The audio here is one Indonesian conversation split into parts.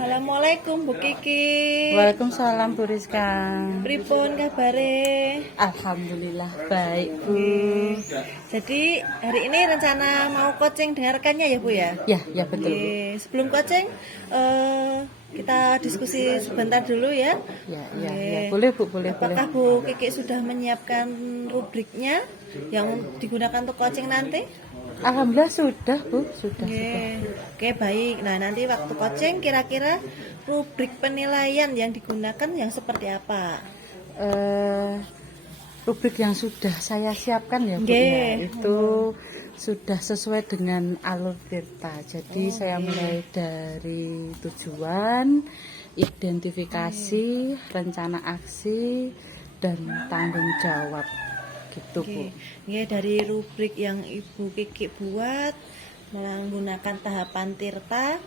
Assalamualaikum Bu Kiki. Waalaikumsalam Bu Rizka. Pripun kabare? Alhamdulillah baik Bu. Jadi hari ini rencana mau coaching dengan rekannya ya Bu ya? Ya betul Bu. Sebelum coaching kita diskusi sebentar dulu ya. Ya. Boleh Bu, boleh. Apakah Bu Kiki sudah menyiapkan rubriknya yang digunakan untuk coaching nanti? Alhamdulillah sudah Bu, sudah. Oke, baik. Nah, nanti waktu coaching kira-kira rubrik penilaian yang digunakan yang seperti apa? Rubrik yang sudah saya siapkan ya Bu ya, itu sudah sesuai dengan alur Tirta. Jadi saya mulai dari tujuan, identifikasi, rencana aksi, dan tanggung jawab. Gitu Bu. Dari rubrik yang Ibu Kiki buat menggunakan tahapan Tirta,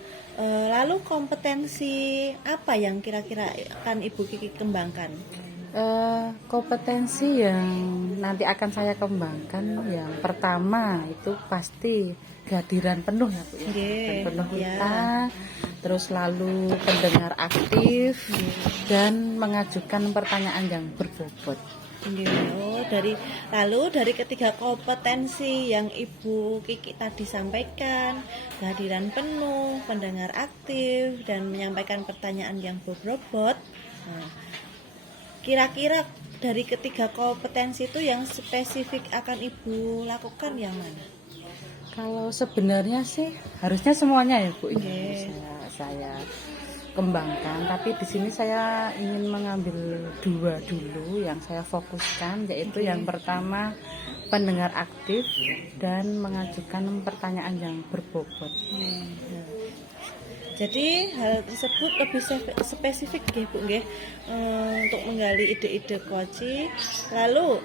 lalu kompetensi apa yang kira-kira akan Ibu Kiki kembangkan? Kompetensi yang nanti akan saya kembangkan yang pertama itu pasti kehadiran penuh ya Bu ya. Penuh kita, terus lalu pendengar aktif dan mengajukan pertanyaan yang berbobot. Dari ketiga kompetensi yang Ibu Kiki tadi sampaikan, kehadiran penuh, pendengar aktif, dan menyampaikan pertanyaan yang berbobot. Nah, kira-kira dari ketiga kompetensi itu yang spesifik akan Ibu lakukan yang mana? Kalau sebenarnya sih harusnya semuanya ya Bu. Saya kembangkan, tapi di sini saya ingin mengambil dua dulu yang saya fokuskan, yaitu yang pertama pendengar aktif dan mengajukan pertanyaan yang berbobot. Jadi hal tersebut lebih spesifik ya Bu untuk menggali ide-ide coaching. Lalu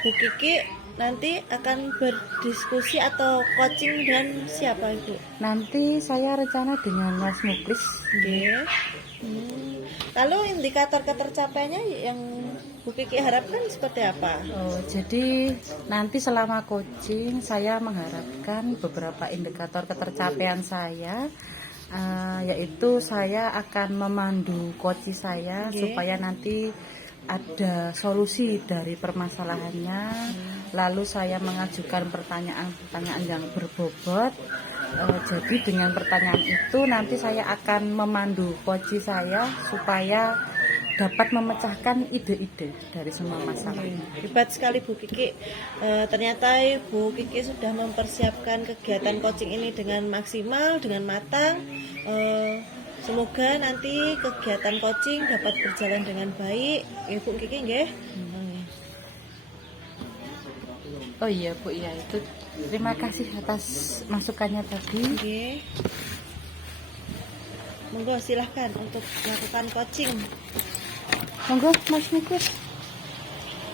Bu Kiki nanti akan berdiskusi atau coaching dengan siapa Ibu? Nanti saya rencana dengan Mas Muklis. Lalu indikator ketercapaiannya yang Bu Kiki harapkan seperti apa? Jadi nanti selama coaching saya mengharapkan beberapa indikator ketercapaian saya, yaitu saya akan memandu coach saya supaya nanti ada solusi dari permasalahannya. Lalu saya mengajukan pertanyaan-pertanyaan yang berbobot. Jadi dengan pertanyaan itu nanti saya akan memandu coach saya supaya dapat memecahkan ide-ide dari semua masalah. Hebat sekali Bu Kiki. Ternyata Bu Kiki sudah mempersiapkan kegiatan coaching ini dengan maksimal, dengan matang. Semoga nanti kegiatan coaching dapat berjalan dengan baik. Bu Kiki nggih. Oh iya Bu, iya itu. Terima kasih atas masukannya tadi. Monggo silahkan untuk melakukan coaching. Monggo Mas Nikus.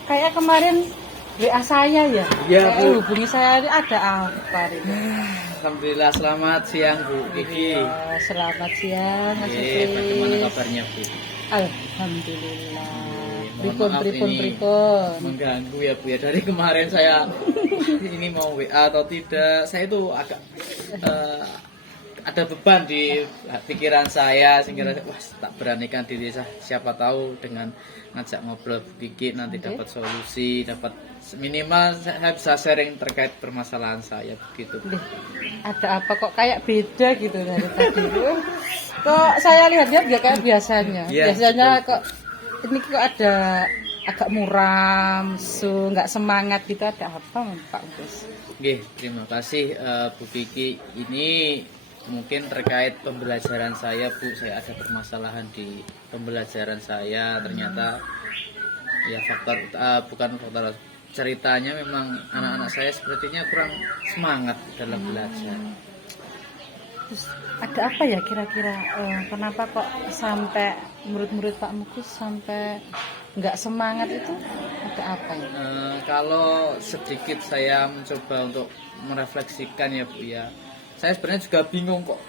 Kayak kemarin WA saya ya. Iya Bu. Hubungi saya ada apa ini? Alhamdulillah, selamat siang Bu Kiki. Selamat siang Mas Bagaimana kabarnya Bu? Alhamdulillah. Pripun mengganggu ya Bu ya. Dari kemarin saya ini mau WA atau tidak, saya itu agak ada beban di pikiran saya sehingga tak beranikan diri. Siapa tahu dengan ngajak ngobrol Bu Kiki nanti dapat solusi, dapat minimal saya bisa sharing terkait permasalahan saya begitu. Ada apa kok kayak beda gitu dari tadi? Kok saya lihat-lihat gak kayak biasanya. Biasanya kok ini kok ada agak muram, nggak semangat gitu, ada apa Pak Gus? Terima kasih Bu Kiki. Ini mungkin terkait pembelajaran saya Bu, saya ada permasalahan di pembelajaran saya. Ternyata ya ceritanya memang anak-anak saya sepertinya kurang semangat dalam belajar. Terus ada apa ya kira-kira, kenapa kok sampai murid-murid Pak Mukus sampai nggak semangat itu, ada apa ya? Kalau sedikit saya mencoba untuk merefleksikan ya Bu ya, saya sebenarnya juga bingung kok,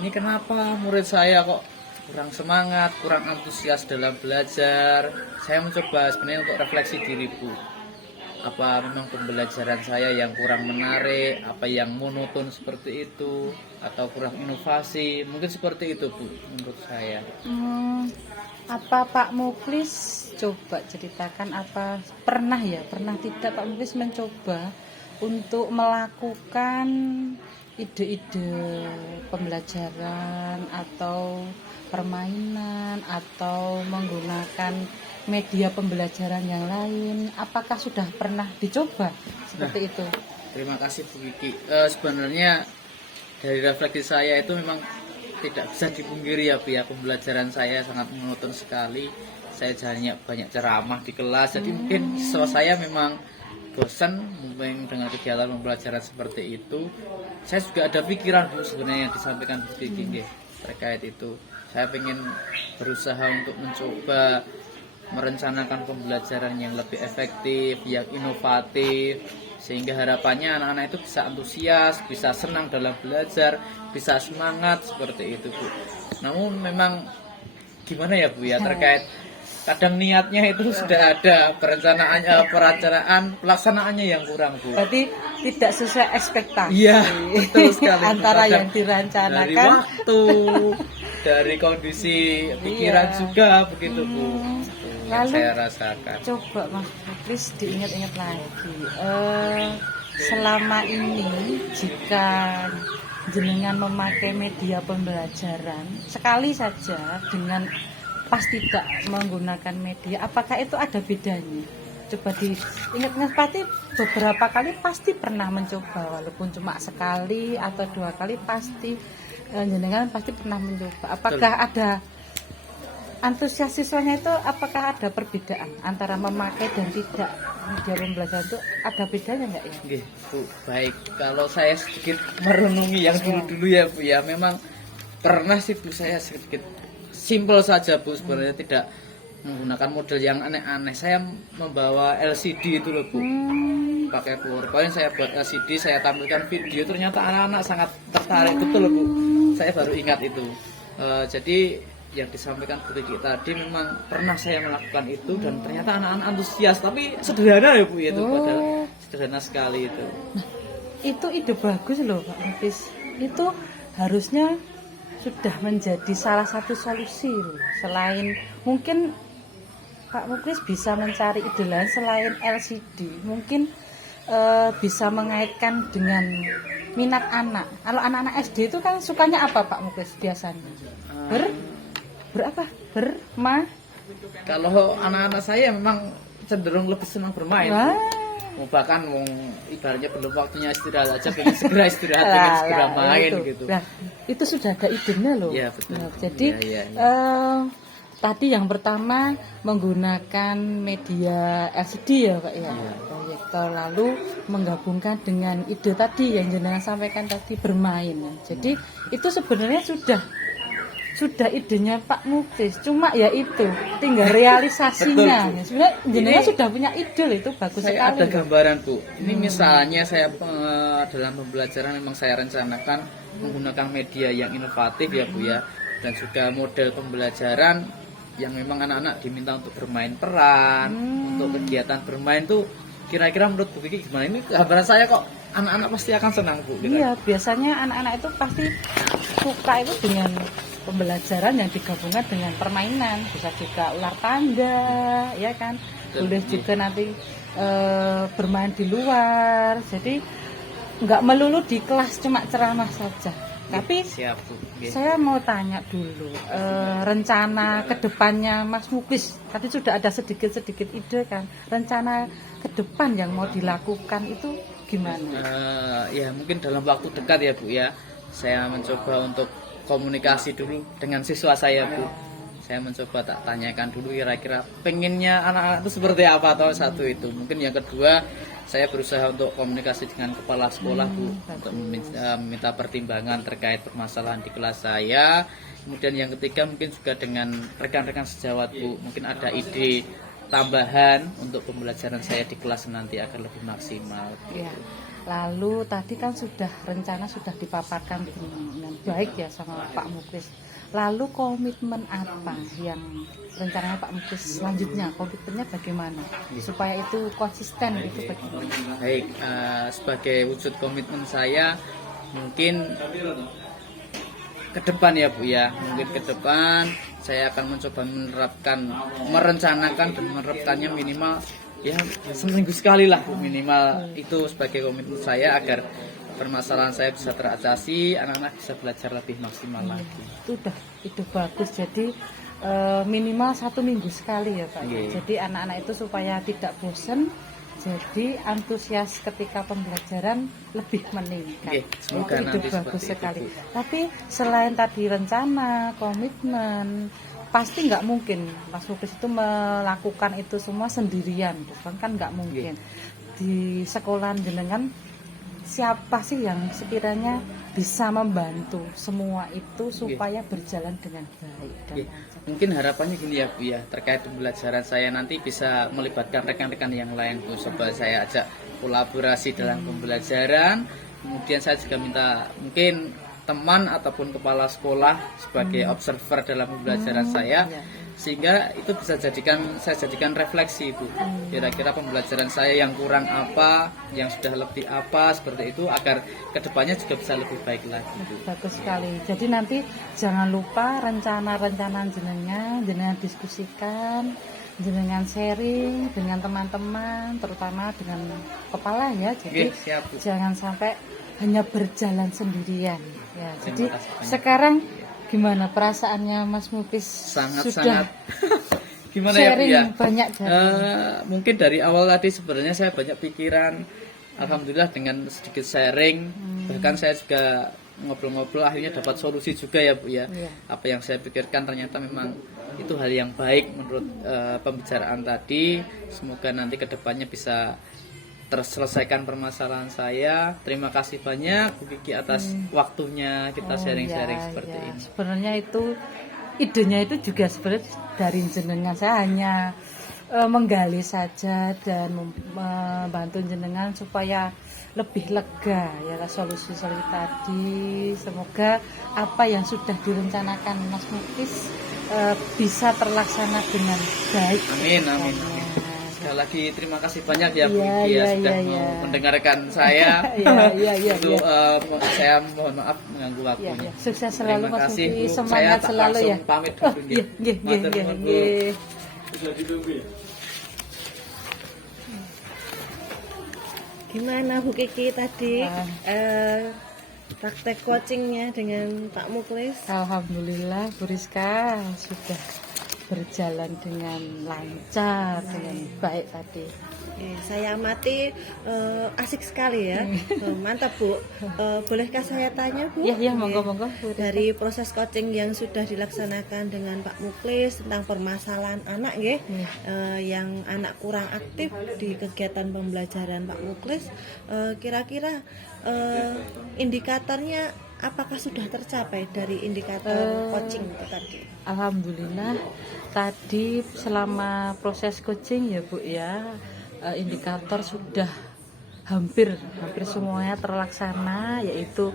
ini kenapa murid saya kok kurang semangat, kurang antusias dalam belajar. Saya mencoba sebenarnya untuk refleksi diri Bu. apa memang pembelajaran saya yang kurang menarik, apa yang monoton seperti itu, atau kurang inovasi, mungkin seperti itu Bu menurut saya. Apa Pak Muklis coba ceritakan apa pernah tidak Pak Muklis mencoba untuk melakukan ide-ide pembelajaran atau permainan atau menggunakan media pembelajaran yang lain, apakah sudah pernah dicoba seperti itu? Terima kasih Bu Kiki. Sebenarnya dari refleksi saya itu memang tidak bisa dipungkiri ya Bu ya, pembelajaran saya sangat monoton sekali. Saya banyak ceramah di kelas, jadi mungkin siswa saya memang bosan dengan kegiatan pembelajaran seperti itu. Saya juga ada pikiran Bu sebenarnya yang disampaikan Bu Kiki terkait itu. Saya ingin berusaha untuk mencoba merencanakan pembelajaran yang lebih efektif, yang inovatif, sehingga harapannya anak-anak itu bisa antusias, bisa senang dalam belajar, bisa semangat seperti itu Bu. Namun memang gimana ya Bu ya, terkait kadang niatnya itu sudah ada, perencanaan pelaksanaannya yang kurang Bu. Berarti tidak sesuai ekspektasi. Iya, betul sekali. Antara yang dari direncanakan, waktu, dari kondisi pikiran juga begitu Bu. Yang Lalu, saya rasakan. coba Mas Muklis diingat-ingat lagi. Selama ini jika jenengan memakai media pembelajaran sekali saja dengan pas tidak menggunakan media, apakah itu ada bedanya? Coba diingat-ingat, pasti beberapa kali pasti pernah mencoba, walaupun cuma sekali atau 2 kali pasti jenengan pasti pernah mencoba. Apakah ada antusias siswanya itu, apakah ada perbedaan antara memakai dan tidak media pembelajaran itu, ada bedanya nggak ya? Oke, Bu, baik. Kalau saya sedikit merenungi yang dulu-dulu ya Bu ya, memang pernah sih Bu saya sedikit simple saja Bu, sebenarnya tidak menggunakan model yang aneh-aneh. Saya membawa LCD itu loh Bu, pakai PowerPoint saya buat LCD, saya tampilkan video, ternyata anak-anak sangat tertarik, betul loh Bu. Saya baru ingat itu. Jadi yang disampaikan Bu Kiki tadi memang pernah saya melakukan itu dan ternyata anak-anak antusias, tapi sederhana ya Bu itu, padahal sederhana sekali itu. Nah, itu ide bagus loh Pak Muklis. Itu harusnya sudah menjadi salah satu solusi loh. Selain mungkin Pak Muklis bisa mencari ide lain selain LCD, mungkin bisa mengaitkan dengan minat anak. Kalau anak-anak SD itu kan sukanya apa Pak Muklis biasanya? Kalau anak-anak saya memang cenderung lebih senang bermain. Wah. Bahkan ibaratnya belum waktunya istirahat aja, pengen segera istirahat, pengen segera main itu. gitu. Nah, itu sudah ada idenya loh. Ya, betul. Nah, jadi Ya. tadi yang pertama menggunakan media LCD ya Pak ya, proyektor, lalu menggabungkan dengan ide tadi yang jenengan sampaikan tadi, bermain. Jadi itu sebenarnya sudah idenya Pak Muklis, cuma ya itu tinggal realisasinya. Betul, Sebenarnya jenengan ini sudah punya ide loh, itu bagus saya sekali. ada gambaran Bu. Ini misalnya saya dalam pembelajaran memang saya rencanakan menggunakan media yang inovatif ya Bu ya, dan juga model pembelajaran yang memang anak-anak diminta untuk bermain peran, untuk kegiatan bermain tuh kira-kira menurut Bu Kiki gimana? Ini gambaran saya kok anak-anak pasti akan senang Bu. Iya, biasanya anak-anak itu pasti suka itu dengan pembelajaran yang digabungkan dengan permainan, bisa juga ular tangga, ya kan? Boleh juga nanti bermain di luar. Jadi nggak melulu di kelas cuma ceramah saja. Tapi siap Bu. Saya mau tanya dulu, rencana kedepannya Mas Muklis, tadi sudah ada sedikit-sedikit ide kan, rencana ke depan yang mau dilakukan itu gimana? Ya mungkin dalam waktu dekat ya Bu ya, saya mencoba untuk komunikasi dulu dengan siswa saya Bu. Saya mencoba tak tanyakan dulu kira-kira pengennya anak-anak itu seperti apa, atau satu itu. Mungkin yang kedua, saya berusaha untuk komunikasi dengan kepala sekolah Bu, untuk meminta pertimbangan terkait permasalahan di kelas saya. Kemudian yang ketiga mungkin juga dengan rekan-rekan sejawat Bu, mungkin ada ide tambahan untuk pembelajaran saya di kelas nanti akan lebih maksimal. Ya. Lalu tadi kan rencana sudah dipaparkan dengan baik ya sama Pak Muklis. Lalu komitmen apa yang rencananya Pak Muklis selanjutnya, komitmennya bagaimana supaya itu konsisten, itu bagaimana? Baik, sebagai wujud komitmen saya mungkin ke depan ya Bu ya, mungkin ke depan saya akan mencoba merencanakan dan menerapkannya minimal ya seminggu sekali lah Bu, minimal itu sebagai komitmen saya agar permasalahan saya bisa teratasi, anak-anak bisa belajar lebih maksimal lagi. Itu bagus. Jadi minimal 1 minggu sekali ya Pak. Jadi anak-anak itu supaya tidak bosan, jadi antusias ketika pembelajaran lebih meningkat. Semoga itu bagus sekali. Tapi selain tadi rencana, komitmen, pasti nggak mungkin Mas Muklis itu melakukan itu semua sendirian, kan nggak mungkin. Di sekolah jenengan siapa sih yang sekiranya bisa membantu semua itu supaya berjalan dengan baik dan lancar? Mungkin harapannya gini ya Bu ya, terkait pembelajaran saya nanti bisa melibatkan rekan-rekan yang lain Bu, coba saya ajak kolaborasi dalam pembelajaran. Kemudian saya juga minta mungkin teman ataupun kepala sekolah sebagai observer dalam pembelajaran saya, sehingga itu bisa saya jadikan refleksi Bu. Kira-kira pembelajaran saya yang kurang apa, yang sudah lebih apa, seperti itu, agar kedepannya juga bisa lebih baik lagi Bu. Bagus sekali. Jadi nanti jangan lupa rencana-rencana jenengan diskusikan, jenengan sharing dengan teman-teman, terutama dengan kepala ya. Jadi siap, Bu. Jangan sampai hanya berjalan sendirian ya. Jadi sekarang gimana perasaannya Mas Muklis? Sangat gimana sharing ya Bu ya? Banyak mungkin dari awal tadi sebenarnya saya banyak pikiran. Alhamdulillah dengan sedikit sharing, bahkan saya juga ngobrol-ngobrol akhirnya dapat solusi juga ya Bu ya. Apa yang saya pikirkan ternyata memang itu hal yang baik menurut pembicaraan tadi. Semoga nanti kedepannya bisa terselesaikan permasalahan saya. Terima kasih banyak Bu Kiki atas waktunya kita sharing-sharing seperti ini. Sebenarnya itu idenya itu juga sebenarnya dari jenengan. Saya hanya menggali saja dan membantu jenengan supaya lebih lega ya solusi-solusi tadi. Semoga apa yang sudah direncanakan Mas Muklis bisa terlaksana dengan baik. Amin. Sekali lagi terima kasih banyak ya Bu Kiki sudah mau mendengarkan saya. Itu saya mohon maaf mengganggu waktunya. Sukses selalu Mas Muklis, Saya semangat selalu ya. Pamit dulu. Gimana Bu Kiki tadi praktek coachingnya dengan Pak Muklis? Alhamdulillah Bu Rizka sudah berjalan dengan lancar, dengan baik tadi. Saya amati asik sekali ya. Mantap Bu. Bolehkah saya tanya Bu? Ya monggo. Dari proses coaching yang sudah dilaksanakan dengan Pak Muklis tentang permasalahan anak yang anak kurang aktif di kegiatan pembelajaran Pak Muklis, kira-kira indikatornya apakah sudah tercapai dari indikator coaching itu tadi? Alhamdulillah tadi selama proses coaching ya Bu ya, indikator sudah hampir semuanya terlaksana, yaitu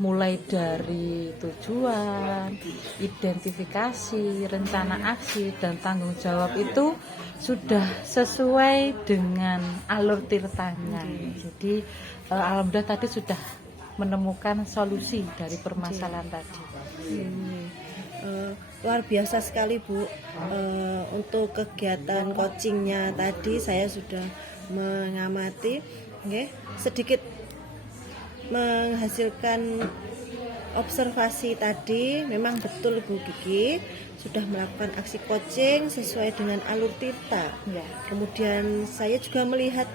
mulai dari tujuan, identifikasi, rencana aksi, dan tanggung jawab itu sudah sesuai dengan alur tirtanya. Jadi alhamdulillah tadi sudah menemukan solusi dari permasalahan tadi. Luar biasa sekali Bu. Untuk kegiatan coachingnya tadi saya sudah mengamati, sedikit menghasilkan observasi tadi. Memang betul Bu Kiki sudah melakukan aksi coaching sesuai dengan alur tirta. Kemudian saya juga melihat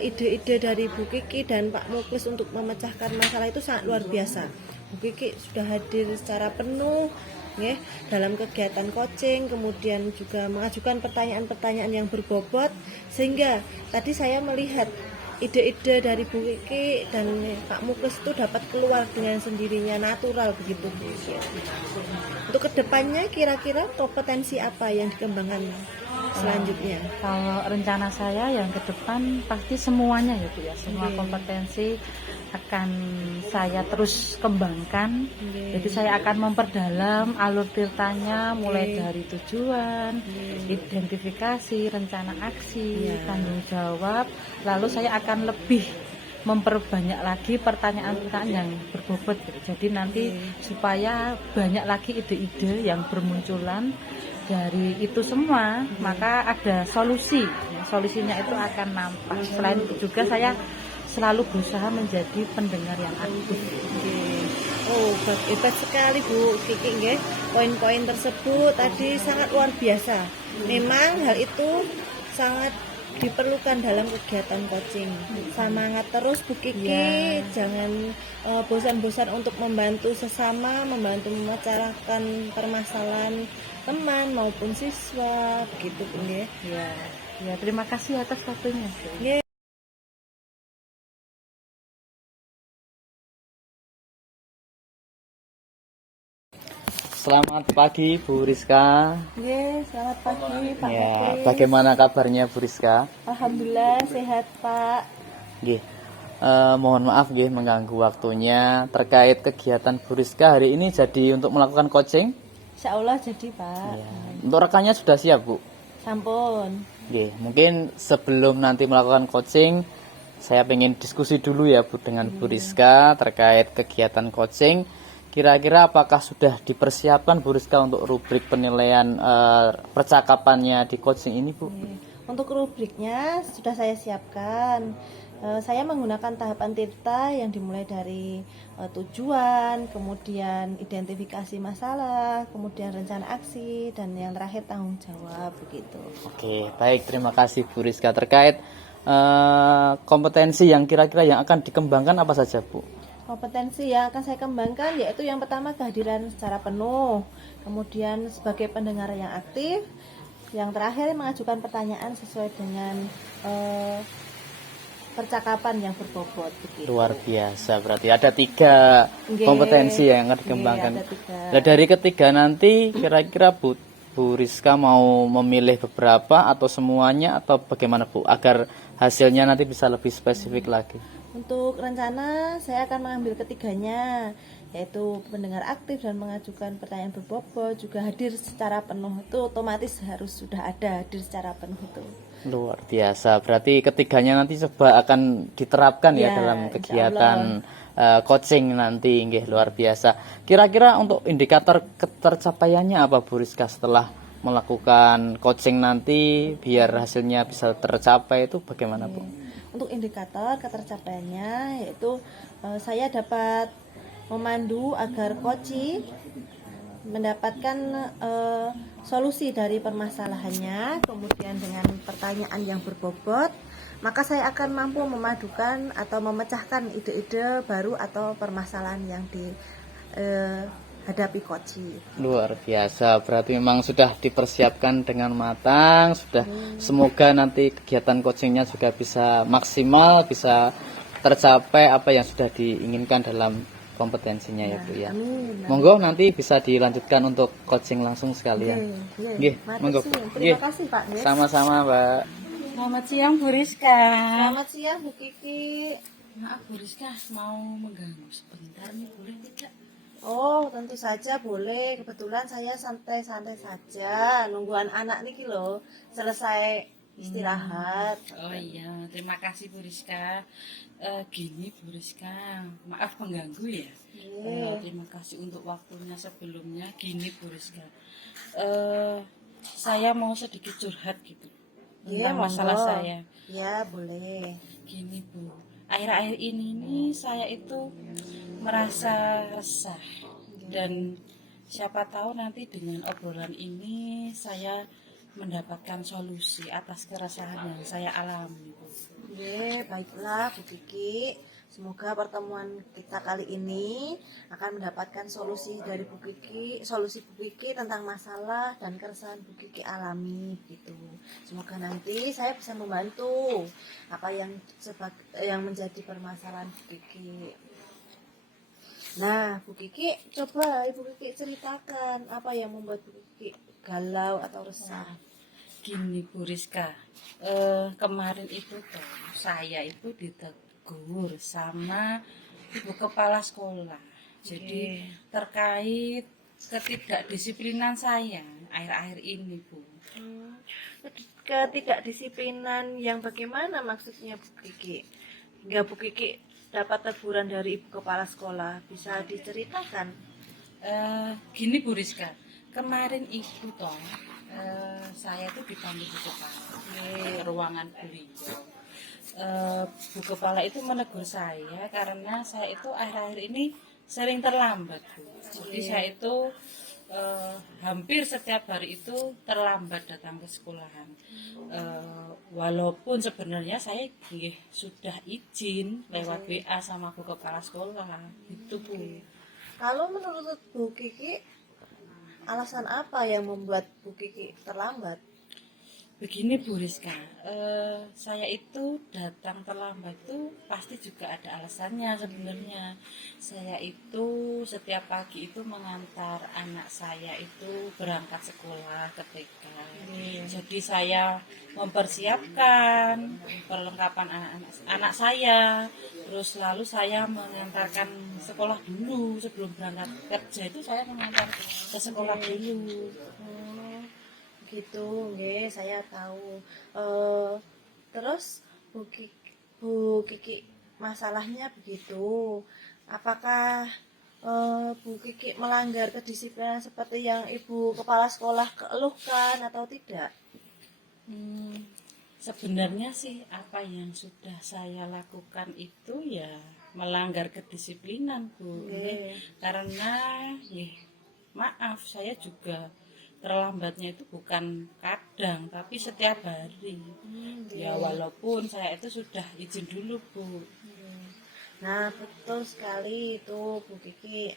ide-ide dari Bu Kiki dan Pak Muklis untuk memecahkan masalah itu sangat luar biasa. Bu Kiki sudah hadir secara penuh dalam kegiatan coaching, kemudian juga mengajukan pertanyaan-pertanyaan yang berbobot, sehingga tadi saya melihat ide-ide dari Bu Kiki dan Pak Muklis itu dapat keluar dengan sendirinya, natural begitu Bu Kiki. Untuk kedepannya kira-kira kompetensi apa yang dikembangkan selanjutnya? Kalau rencana saya yang ke depan pasti semuanya ya Bu ya, semua kompetensi akan saya terus kembangkan. Nggih. Jadi saya akan memperdalam alur tirtanya mulai dari tujuan, identifikasi, rencana aksi, Iya. tanggung jawab. Lalu saya akan lebih memperbanyak lagi pertanyaan-pertanyaan yang berbobot gitu. Jadi nanti supaya banyak lagi ide-ide yang bermunculan dari itu semua, maka ada solusi. Solusinya itu akan nampak. Selain itu juga saya selalu berusaha menjadi pendengar yang aktif. Nggih. Oh, hebat sekali Bu Kiki nggih. Poin-poin tersebut tadi sangat luar biasa. Memang hal itu sangat diperlukan dalam kegiatan coaching. Semangat terus Bu Kiki, Ya. jangan bosan-bosan untuk membantu sesama, membantu memecahkan permasalahan teman maupun siswa, begitu Bu nggih. Ya, ya terima kasih atas waktunya. Nggih. Selamat pagi Bu Rizka. Nggih, selamat pagi Pak Ya, Muklis. bagaimana kabarnya Bu Rizka? Alhamdulillah sehat Pak. Nggih. Mohon maaf nggih mengganggu waktunya terkait kegiatan Bu Rizka hari ini jadi untuk melakukan coaching. Insya Allah jadi Pak. Ya. Untuk rekannya sudah siap Bu? Sampun. Nggih, mungkin sebelum nanti melakukan coaching saya pengen diskusi dulu ya Bu dengan Bu Rizka terkait kegiatan coaching. Kira-kira apakah sudah dipersiapkan Bu Rizka untuk rubrik penilaian percakapannya di coaching ini Bu? Untuk rubriknya sudah saya siapkan. Saya menggunakan tahapan tirta yang dimulai dari tujuan, kemudian identifikasi masalah, kemudian rencana aksi, dan yang terakhir tanggung jawab begitu. Oke, baik, terima kasih Bu Rizka. Terkait kompetensi yang kira-kira yang akan dikembangkan apa saja Bu? Kompetensi yang akan saya kembangkan yaitu yang pertama kehadiran secara penuh, kemudian sebagai pendengar yang aktif, yang terakhir mengajukan pertanyaan sesuai dengan percakapan yang berbobot begitu. Luar biasa, berarti ada 3 Nggih. kompetensi yang akan dikembangkan. Nggih, ada 3. Nah, dari ketiga nanti kira-kira Bu Rizka mau memilih beberapa atau semuanya atau bagaimana Bu agar hasilnya nanti bisa lebih spesifik lagi? Untuk rencana saya akan mengambil ketiganya, yaitu pendengar aktif dan mengajukan pertanyaan berbobot, juga hadir secara penuh. Itu otomatis harus sudah ada hadir secara penuh itu. Luar biasa, berarti ketiganya nanti coba akan diterapkan ya Ya, dalam insya kegiatan coaching nanti, nggih, luar biasa. Kira-kira untuk indikator ketercapaiannya apa Bu Rizka setelah melakukan coaching nanti biar hasilnya bisa tercapai itu bagaimana Bu? Untuk indikator ketercapaiannya yaitu saya dapat memandu agar coach mendapatkan solusi dari permasalahannya, kemudian dengan pertanyaan yang berbobot, maka saya akan mampu memadukan atau memecahkan ide-ide baru atau permasalahan yang dihadapi coach. Luar biasa, berarti memang sudah dipersiapkan dengan matang, sudah semoga nanti kegiatan coachingnya juga bisa maksimal, bisa tercapai apa yang sudah diinginkan dalam kompetensinya ya Bu ya. Amin. Monggo nanti bisa dilanjutkan untuk coaching langsung sekalian. Nggih, monggo. Terima Nggih. kasih Pak. Nggih. Sama-sama Mbak. Selamat siang Bu Rizka. Selamat siang Bu Kiki. Maaf Bu Rizka, mau mengganggu sebentar nih, boleh tidak? Oh, tentu saja boleh. Kebetulan saya santai-santai saja nunggu anak nih loh selesai istirahat. Oh iya, terima kasih Bu Rizka. Gini Bu Rizka, maaf mengganggu ya. Terima kasih untuk waktunya sebelumnya. Gini Bu Rizka, saya mau sedikit curhat gitu Iya, tentang masalah monggo. saya. Ya, boleh. Gini Bu, akhir-akhir ini nih saya itu merasa resah dan siapa tahu nanti dengan obrolan ini saya mendapatkan solusi atas keresahan yang saya alami Bu. Oke, baiklah Bu Kiki. Semoga pertemuan kita kali ini akan mendapatkan solusi dari Bu Kiki, solusi Bu Kiki tentang masalah dan keresahan Bu Kiki alami gitu. Semoga nanti saya bisa membantu apa yang menjadi permasalahan Bu Kiki. Nah, Bu Kiki, coba Ibu Kiki ceritakan apa yang membuat Bu Kiki galau atau resah. Gini Bu Rizka, kemarin itu tuh saya itu ditegur sama Ibu Kepala Sekolah. Jadi terkait ketidakdisiplinan saya akhir-akhir ini, Bu. Hmm, ketidakdisiplinan yang bagaimana maksudnya Bu Kiki? Hingga Bu Kiki dapat teguran dari Ibu Kepala Sekolah, bisa diceritakan? Gini Bu Rizka, kemarin itu toh saya tuh dipanggil Bu Kepala ke ruangan beliau. Bu Kepala itu menegur saya karena saya itu akhir-akhir ini sering terlambat, Bu. Jadi saya itu hampir setiap hari itu terlambat datang ke sekolahan. Walaupun sebenarnya saya sudah izin lewat WA sama Bu Kepala Sekolah, itu Bu. Kalau menurut Bu Kiki, alasan apa yang membuat Bu Kiki terlambat? Begini Bu Rizka, saya itu datang terlambat itu pasti juga ada alasannya sebenarnya. Saya itu setiap pagi itu mengantar anak saya itu berangkat sekolah ke TK. Jadi saya mempersiapkan perlengkapan anak saya, terus lalu saya mengantarkan sekolah dulu sebelum berangkat kerja itu saya mengantar ke sekolah dulu. Gitu, nggih, saya tahu. Eh, terus Bu Kiki masalahnya begitu. Apakah Bu Kiki melanggar kedisiplinan seperti yang Ibu Kepala Sekolah keluhkan atau tidak? Hmm, sebenarnya sih apa yang sudah saya lakukan itu ya melanggar kedisiplinan Bu. Oke. Karena maaf saya juga terlambatnya itu bukan kadang tapi setiap hari. Ya walaupun saya itu sudah izin dulu Bu. Nah, betul sekali itu Bu Kiki.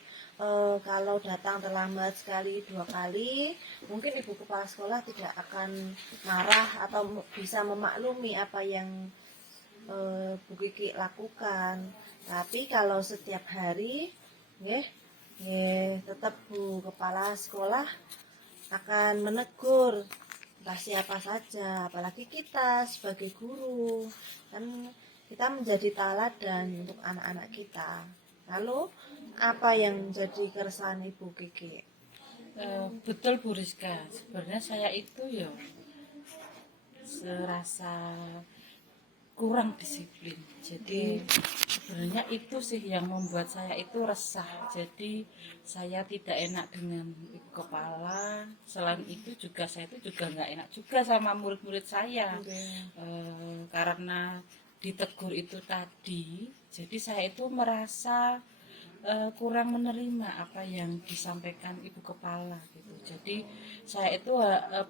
Kalau datang terlambat sekali, 2 kali, mungkin Ibu Kepala Sekolah tidak akan marah atau bisa memaklumi apa yang Bu Kiki lakukan. Tapi kalau setiap hari, nggih, tetap Bu Kepala Sekolah akan menegur entah siapa saja, apalagi kita sebagai guru, kan kita menjadi teladan untuk anak-anak kita. Lalu apa yang jadi keresahan Ibu Kiki? Betul Bu Rizka, sebenarnya saya itu ya serasa kurang disiplin. Jadi sebenarnya itu sih yang membuat saya itu resah. Jadi saya tidak enak dengan ibu kepala. Selain itu juga saya itu juga nggak enak juga sama murid-murid saya. Karena ditegur itu tadi, jadi saya itu merasa kurang menerima apa yang disampaikan ibu kepala gitu. Jadi saya itu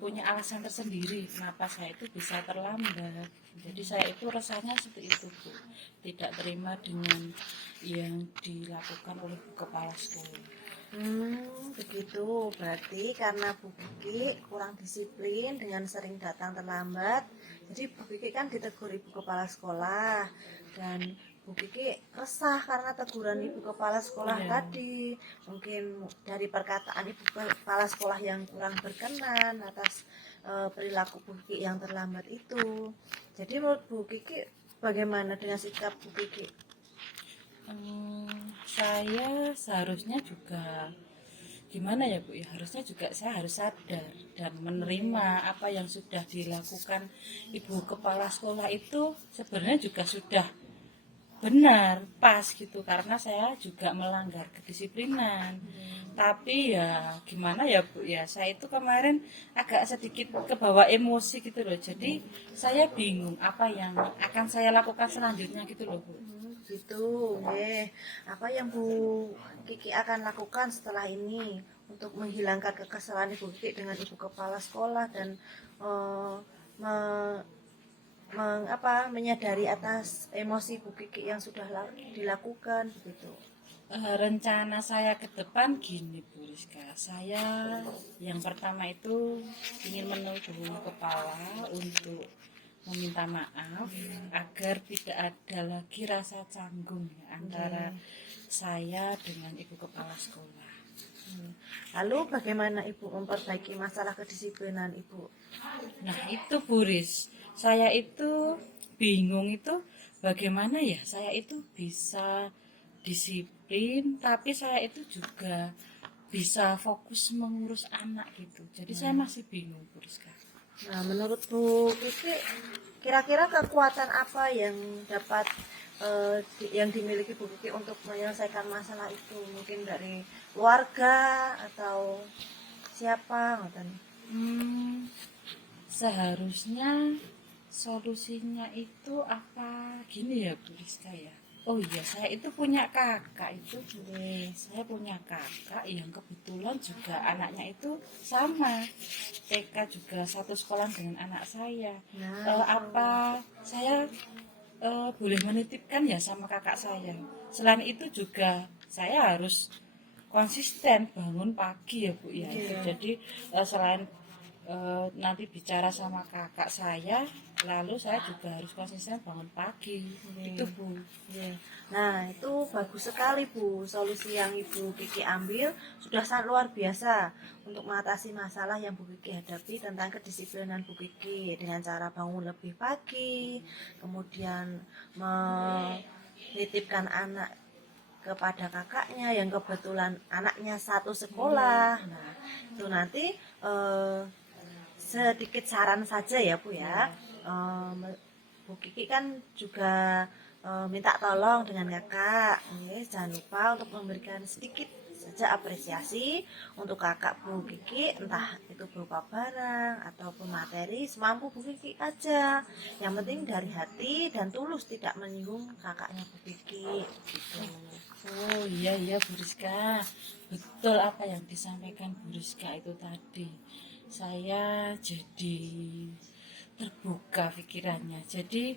punya alasan tersendiri kenapa saya itu bisa terlambat. Jadi saya itu rasanya seperti itu Bu, tidak terima dengan yang dilakukan oleh bu kepala sekolah. Begitu. Berarti karena Bu Kiki kurang disiplin dengan sering datang terlambat, jadi Bu Kiki kan ditegur Ibu Kepala Sekolah dan Bu Kiki resah karena teguran Ibu Kepala Sekolah tadi. Mungkin dari perkataan Ibu Kepala Sekolah yang kurang berkenan atas perilaku Bu Kiki yang terlambat itu. Jadi menurut Bu Kiki bagaimana dengan sikap Bu Kiki? Saya seharusnya juga gimana ya Bu ya, harusnya juga saya harus sadar dan menerima apa yang sudah dilakukan ibu kepala sekolah itu sebenarnya juga sudah benar pas gitu, karena saya juga melanggar kedisiplinan. Tapi ya gimana ya Bu ya, saya itu kemarin agak sedikit kebawa emosi gitu loh, jadi saya bingung apa yang akan saya lakukan selanjutnya gitu loh Bu. Gitu, apa yang Bu Kiki akan lakukan setelah ini untuk menghilangkan kekesalan Ibu Kiki dengan Ibu Kepala Sekolah dan eh, me- menyadari atas emosi Bu Kiki yang sudah dilakukan begitu. Rencana saya ke depan gini Bu Rizka, saya yang pertama itu ingin menuju kepala untuk meminta maaf agar tidak ada lagi rasa canggung ya, antara saya dengan ibu kepala sekolah. Lalu bagaimana Ibu memperbaiki masalah kedisiplinan Ibu? Nah itu Bu Riz, saya itu bingung itu bagaimana ya saya itu bisa disiplin, tapi saya itu juga bisa fokus mengurus anak gitu. Jadi saya masih bingung, Bu Rizka. Nah, menurut Bu Kiki, kira-kira kekuatan apa yang dapat yang dimiliki Bu Kiki untuk menyelesaikan masalah itu? Mungkin dari keluarga atau siapa? Ngoten. Seharusnya solusinya itu apa gini ya Bu Rizka ya. Oh iya, saya itu punya kakak itu. Saya punya kakak yang kebetulan juga anaknya itu sama TK, juga satu sekolah dengan anak saya. Nah, Apa saya boleh menitipkan ya sama kakak saya. Selain itu juga saya harus konsisten bangun pagi ya Bu ya. Iya. Jadi selain nanti bicara sama kakak saya, lalu saya juga harus konsisten bangun pagi. Itu Bu. Iya. Nah, itu bagus sekali Bu. Solusi yang Ibu Kiki ambil sudah sangat luar biasa untuk mengatasi masalah yang Bu Kiki hadapi tentang kedisiplinan Bu Kiki dengan cara bangun lebih pagi, kemudian menitipkan anak kepada kakaknya yang kebetulan anaknya satu sekolah. Nah, itu nanti sedikit saran saja ya Bu ya. Bu Kiki kan juga minta tolong dengan kakak, jangan lupa untuk memberikan sedikit saja apresiasi untuk kakak Bu Kiki, entah itu berupa barang ataupun materi, semampu Bu Kiki aja. Yang penting dari hati dan tulus, tidak menyinggung kakaknya Bu Kiki. Gitu. Oh iya Bu Rizka, betul apa yang disampaikan Bu Rizka itu tadi. Saya jadi terbuka pikirannya. Jadi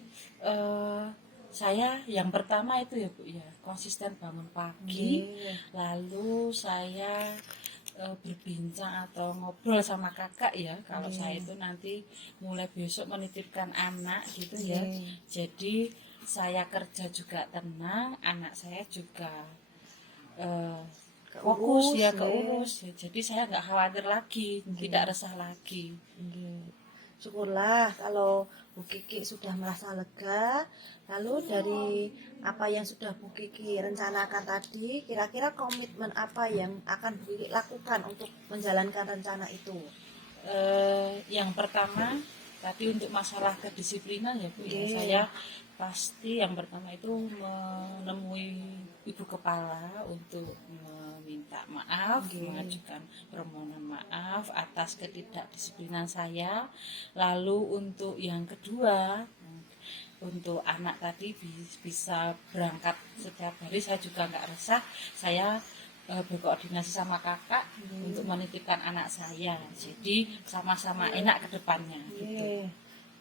saya yang pertama itu ya Bu ya, konsisten bangun pagi. Lalu saya berbincang atau ngobrol sama kakak ya, kalau saya itu nanti mulai besok menitipkan anak gitu ya. Jadi saya kerja juga tenang, anak saya juga fokus ya, keurus ya. Jadi saya nggak khawatir lagi, tidak resah lagi. Syukurlah kalau Bu Kiki sudah merasa lega. Lalu dari apa yang sudah Bu Kiki rencanakan tadi, kira-kira komitmen apa yang akan Bu Kiki lakukan untuk menjalankan rencana itu? Yang pertama tadi untuk masalah kedisiplinan ya Bu ya, saya pasti yang pertama itu menemui ibu kepala untuk meminta maaf, mengajukan permohonan maaf atas ketidakdisiplinan saya. Lalu untuk yang kedua, untuk anak tadi bisa berangkat setiap hari, saya juga nggak resah. Saya berkoordinasi sama kakak untuk menitipkan anak saya, jadi sama-sama enak ke depannya gitu.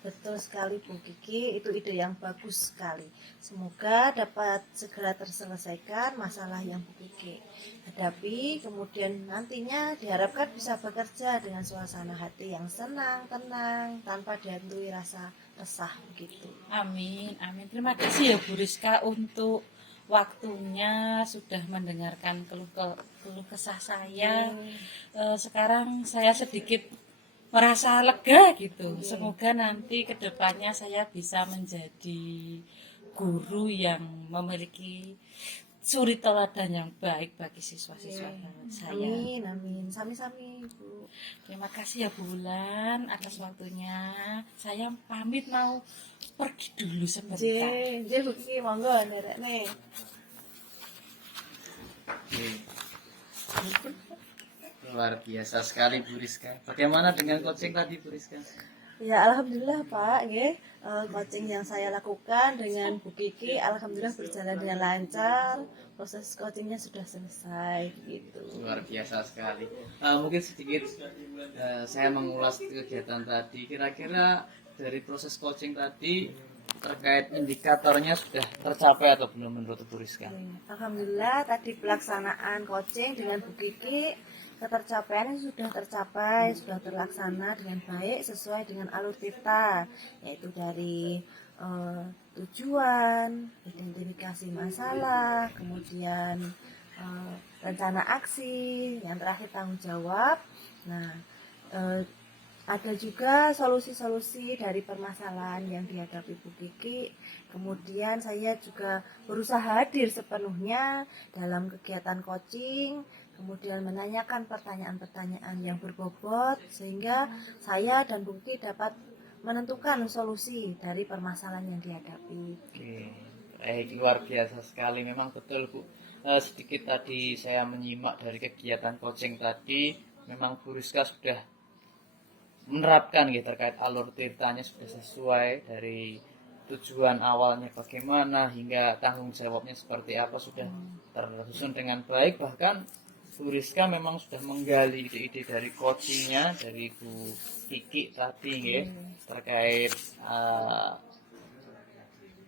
Betul sekali Bu Kiki, itu ide yang bagus sekali. Semoga dapat segera terselesaikan masalah yang Bu Kiki hadapi, kemudian nantinya diharapkan bisa bekerja dengan suasana hati yang senang, tenang, tanpa dihantui rasa resah begitu. Amin, amin. Terima kasih ya Bu Rizka untuk waktunya sudah mendengarkan keluh kesah saya. Sekarang saya sedikit merasa lega gitu. Semoga nanti kedepannya saya bisa menjadi guru yang memiliki suri teladan yang baik bagi siswa-siswa saya. Amin, amin. Sami-sami Bu. Terima kasih ya Bu Wulan atas waktunya. Saya pamit mau pergi dulu sebentar. Bu Kiki, monggo nerekne. Luar biasa sekali Bu Rizka. Bagaimana dengan coaching tadi Bu Rizka? Ya alhamdulillah Pak, coaching yang saya lakukan dengan Bu Kiki alhamdulillah berjalan dengan lancar. Proses coachingnya sudah selesai gitu. Luar biasa sekali. Mungkin sedikit saya mengulas kegiatan tadi. Kira-kira dari proses coaching tadi terkait indikatornya sudah tercapai atau belum menurut Bu Rizka? Alhamdulillah tadi pelaksanaan coaching dengan Bu Kiki, ketercapaiannya sudah tercapai, sudah terlaksana dengan baik sesuai dengan alur kita, yaitu dari tujuan, identifikasi masalah, kemudian rencana aksi, yang terakhir tanggung jawab. Nah, ada juga solusi-solusi dari permasalahan yang dihadapi Bu Kiki. Kemudian saya juga berusaha hadir sepenuhnya dalam kegiatan coaching, kemudian menanyakan pertanyaan-pertanyaan yang berbobot sehingga saya dan Bu Kiki dapat menentukan solusi dari permasalahan yang dihadapi. Oke, baik, luar biasa sekali. Memang betul Bu. Sedikit tadi saya menyimak dari kegiatan coaching tadi, memang Bu Rizka sudah menerapkan gitu terkait alur tirtanya sudah sesuai dari tujuan awalnya bagaimana hingga tanggung jawabnya seperti apa sudah tersusun dengan baik. Bahkan Bu Rizka memang sudah menggali ide-ide dari coachingnya dari Bu Kiki tadi gitu, terkait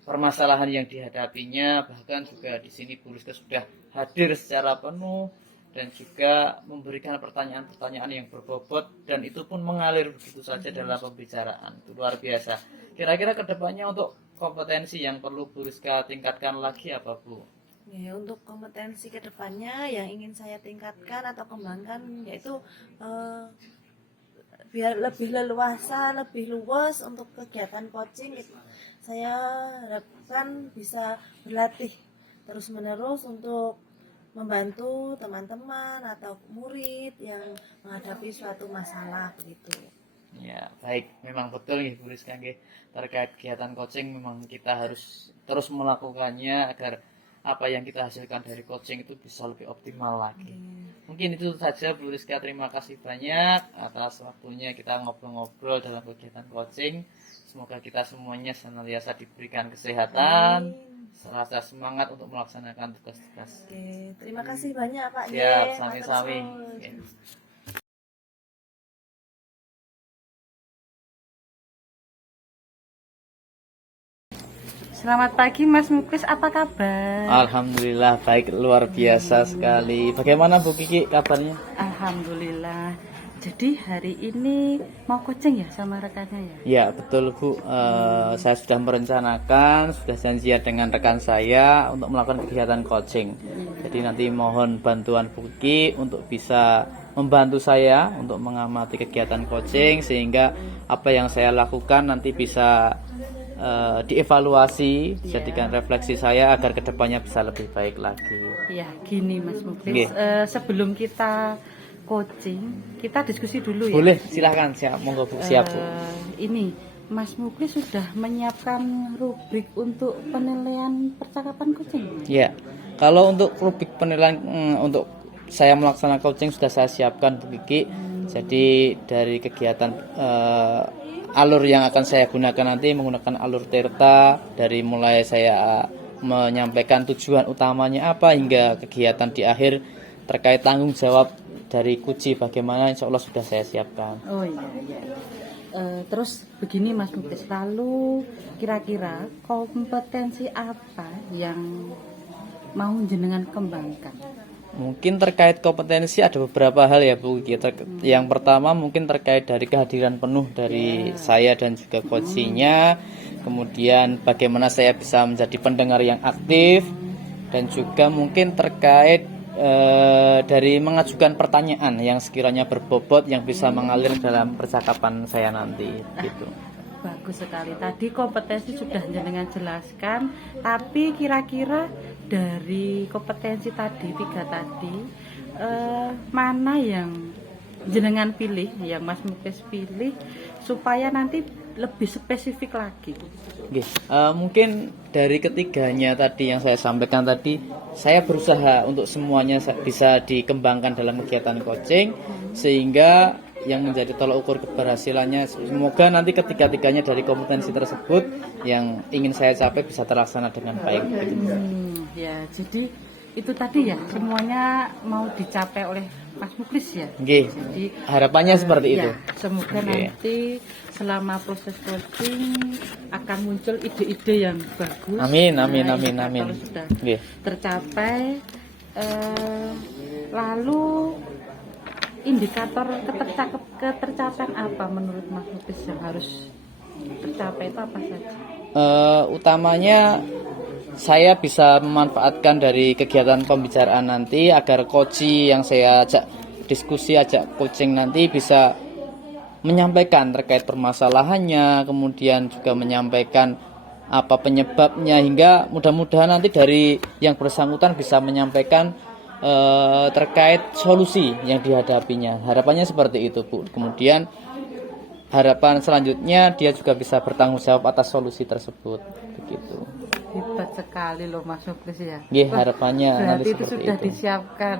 permasalahan yang dihadapinya. Bahkan juga di sini Bu Rizka sudah hadir secara penuh dan juga memberikan pertanyaan-pertanyaan yang berbobot dan itu pun mengalir begitu saja dalam pembicaraan. Itu luar biasa. Kira-kira kedepannya untuk kompetensi yang perlu Bu Rizka tingkatkan lagi apa Bu? Ya, untuk kompetensi kedepannya yang ingin saya tingkatkan atau kembangkan yaitu biar lebih leluasa, lebih luas untuk kegiatan coaching. Saya harapkan bisa berlatih terus-menerus untuk membantu teman-teman atau murid yang menghadapi suatu masalah begitu. Ya, baik. Memang betul nih Bu Rizka nggih. Terkait kegiatan coaching memang kita harus terus melakukannya agar apa yang kita hasilkan dari coaching itu bisa lebih optimal lagi. Mungkin itu saja Bu Rizka, terima kasih banyak atas waktunya kita ngobrol-ngobrol dalam kegiatan coaching. Semoga kita semuanya senantiasa diberikan kesehatan, serasa semangat untuk melaksanakan tugas-tugas. Oke, terima kasih banyak Pak. Siap, Ye, sami-sami. matur suwun. Oke. Selamat pagi Mas Muklis, apa kabar? Alhamdulillah baik, luar biasa sekali. Bagaimana Bu Kiki kabarnya? Alhamdulillah. Jadi hari ini mau coaching ya sama rekannya ya? Ya betul Bu, saya sudah merencanakan, sudah janjian dengan rekan saya untuk melakukan kegiatan coaching. Jadi nanti mohon bantuan Bu Kiki untuk bisa membantu saya untuk mengamati kegiatan coaching sehingga apa yang saya lakukan nanti bisa dievaluasi, jadikan refleksi saya agar kedepannya bisa lebih baik lagi. Ya gini Mas Muklis, sebelum kita coaching, kita diskusi dulu ya. Boleh, silahkan, siap, monggo Bu, siap Bu. Ini Mas Muklis sudah menyiapkan rubrik untuk penilaian percakapan coaching. Ya, kalau untuk rubrik penilaian untuk saya melaksanakan coaching sudah saya siapkan Bu Kiki. Jadi dari kegiatan alur yang akan saya gunakan nanti menggunakan alur tirta, dari mulai saya menyampaikan tujuan utamanya apa hingga kegiatan di akhir terkait tanggung jawab dari kunci bagaimana insya Allah sudah saya siapkan. Oh iya. Terus begini Mas Muklis, lalu kira-kira kompetensi apa yang mau jenengan kembangkan? Mungkin terkait kompetensi ada beberapa hal ya Bu. Yang pertama mungkin terkait dari kehadiran penuh dari saya dan juga coachingnya. Kemudian bagaimana saya bisa menjadi pendengar yang aktif. Dan juga mungkin terkait dari mengajukan pertanyaan yang sekiranya berbobot yang bisa mengalir dalam percakapan saya nanti gitu. Bagus sekali. Tadi kompetensi sudah jenengan jelaskan, tapi kira-kira dari kompetensi tadi 3 tadi mana yang jenengan pilih, yang Mas Muklis pilih supaya nanti lebih spesifik lagi? Oke, mungkin dari ketiganya tadi yang saya sampaikan tadi, saya berusaha untuk semuanya bisa dikembangkan dalam kegiatan coaching sehingga yang menjadi tolak ukur keberhasilannya semoga nanti ketiga-tiganya dari kompetensi tersebut yang ingin saya capai bisa terlaksana dengan baik gitu. Ya, jadi itu tadi ya semuanya mau dicapai oleh Mas Muklis ya. Jadi harapannya seperti itu. Semoga nanti selama proses coaching akan muncul ide-ide yang bagus. Amin. Kalau sudah tercapai, lalu indikator ketercapaian apa menurut Mas Muklis yang harus tercapai itu apa saja? Utamanya saya bisa memanfaatkan dari kegiatan pembicaraan nanti agar coach yang saya ajak diskusi, ajak coaching nanti bisa menyampaikan terkait permasalahannya, kemudian juga menyampaikan apa penyebabnya, hingga mudah-mudahan nanti dari yang bersangkutan bisa menyampaikan terkait solusi yang dihadapinya. Harapannya seperti itu, Bu. Kemudian harapan selanjutnya dia juga bisa bertanggung jawab atas solusi tersebut, begitu. Hebat sekali loh Mas Muklis ya. Nggih, harapannya nanti Berarti itu seperti sudah itu.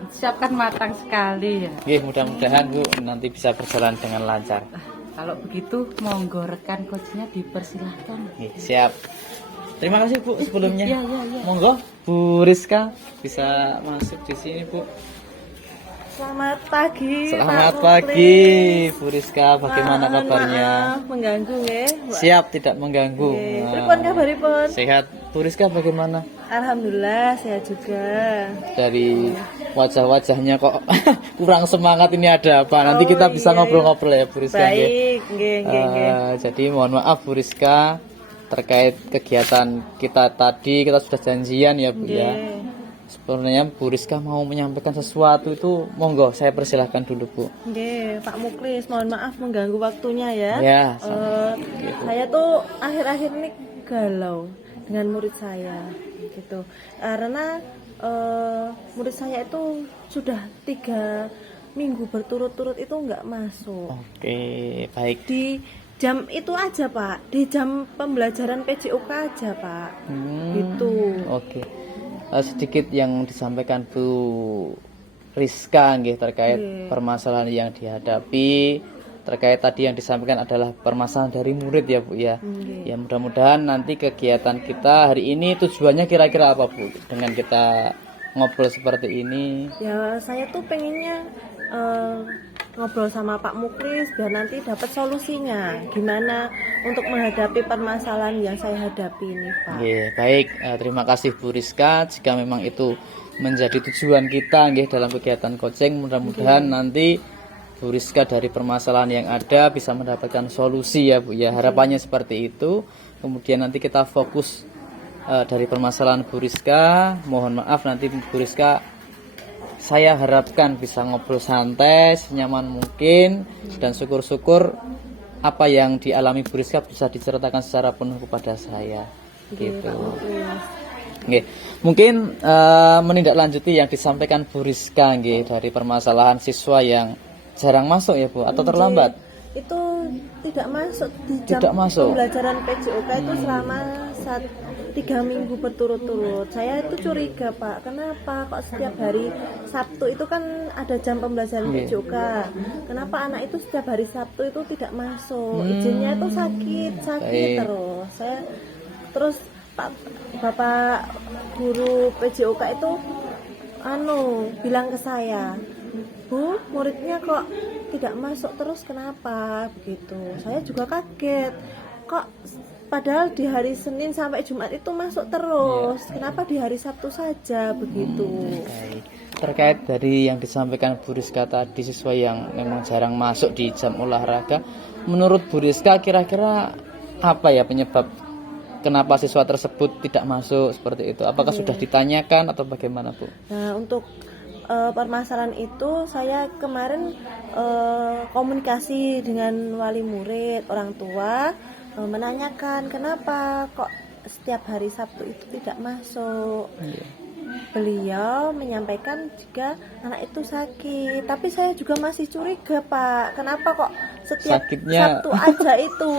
disiapkan matang sekali ya. Nggih, mudah-mudahan Bu nanti bisa berjalan dengan lancar. Kalau begitu monggo rekan coachnya dipersilahkan. Nggih, siap. Terima kasih Bu sebelumnya. Iya, iya, iya. Monggo Bu Rizka bisa masuk di sini, Bu. Selamat pagi. Selamat Pak pagi Muklis. Bu Rizka, bagaimana Mohon kabarnya? maaf, mengganggu nggih. Siap, tidak mengganggu. Nggih. Nah, Pripun kabaripun? sehat. Bu Rizka bagaimana? Alhamdulillah sehat juga. Dari wajah-wajahnya kok kurang semangat, ini ada apa? Nanti Oh, kita bisa iya, ngobrol-ngobrol ya Bu Rizka. Nggih. Baik, nggih, nggih. Jadi mohon maaf Bu Rizka terkait kegiatan kita tadi, kita sudah janjian ya Bu ya. Nggih. Sebenarnya Bu Rizka mau menyampaikan sesuatu itu, monggo saya persilahkan dulu Bu. Nggih, Pak Muklis, mohon maaf mengganggu waktunya ya. Ya, Saya tuh akhir-akhir ini galau dengan murid saya, gitu. Karena murid saya itu sudah 3 minggu berturut-turut itu nggak masuk. Oke, baik. Di jam itu aja Pak, di jam pembelajaran PJOK aja Pak. Gitu. Oke. Sedikit yang disampaikan Bu Rizka nggih terkait permasalahan yang dihadapi, terkait tadi yang disampaikan adalah permasalahan dari murid ya Bu ya. Ya mudah-mudahan nanti kegiatan kita hari ini tujuannya kira-kira apa Bu dengan kita ngobrol seperti ini? Ya saya tuh pengennya ngobrol sama Pak Muklis biar nanti dapat solusinya gimana untuk menghadapi permasalahan yang saya hadapi ini Pak. Nggih, baik. Terima kasih Bu Rizka. Jika memang itu menjadi tujuan kita nggih dalam kegiatan coaching, mudah-mudahan nanti Bu Rizka dari permasalahan yang ada bisa mendapatkan solusi ya Bu ya. Harapannya seperti itu. Kemudian nanti kita fokus dari permasalahan Bu Rizka. Mohon maaf nanti Bu Rizka, saya harapkan bisa ngobrol santai, senyaman mungkin, dan syukur-syukur apa yang dialami Bu Rizka bisa diceritakan secara penuh kepada saya. Gitu. Nggih. Mungkin menindaklanjuti yang disampaikan Bu Rizka nggih dari permasalahan siswa yang jarang masuk ya Bu atau terlambat. Itu tidak masuk di jam Tidak masuk. pembelajaran PJOK itu selama 3 minggu berturut-turut. Saya itu curiga Pak, kenapa kok setiap hari Sabtu itu kan ada jam pembelajaran PJOK. Kenapa anak itu setiap hari Sabtu itu tidak masuk? Izinnya itu sakit Baik. terus. Terus Bapak guru PJOK itu bilang ke saya, Bu, muridnya kok tidak masuk terus, kenapa begitu? Saya juga kaget, kok padahal di hari Senin sampai Jumat itu masuk terus, kenapa di hari Sabtu saja begitu? Baik. Terkait dari yang disampaikan Bu Rizka tadi, siswa yang memang jarang masuk di jam olahraga, menurut Bu Rizka kira-kira apa ya penyebab kenapa siswa tersebut tidak masuk seperti itu? Apakah sudah ditanyakan atau bagaimana Bu? Nah, untuk permasalahan itu saya kemarin komunikasi dengan wali murid, orang tua, menanyakan kenapa kok setiap hari Sabtu itu tidak masuk. Beliau menyampaikan jika anak itu sakit, tapi saya juga masih curiga Pak, kenapa kok setiap Sakitnya Sabtu aja itu.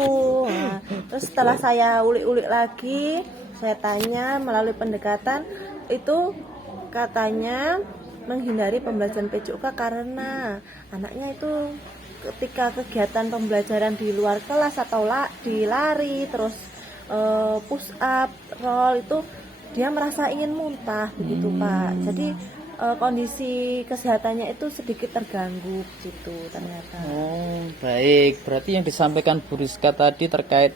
Nah, terus setelah saya ulik-ulik lagi, saya tanya melalui pendekatan itu, katanya menghindari pembelajaran PJOK karena anaknya itu ketika kegiatan pembelajaran di luar kelas atau di lari terus push up, roll itu dia merasa ingin muntah begitu Pak. Jadi kondisi kesehatannya itu sedikit terganggu gitu ternyata. Oh, baik. Berarti yang disampaikan Bu Rizka tadi terkait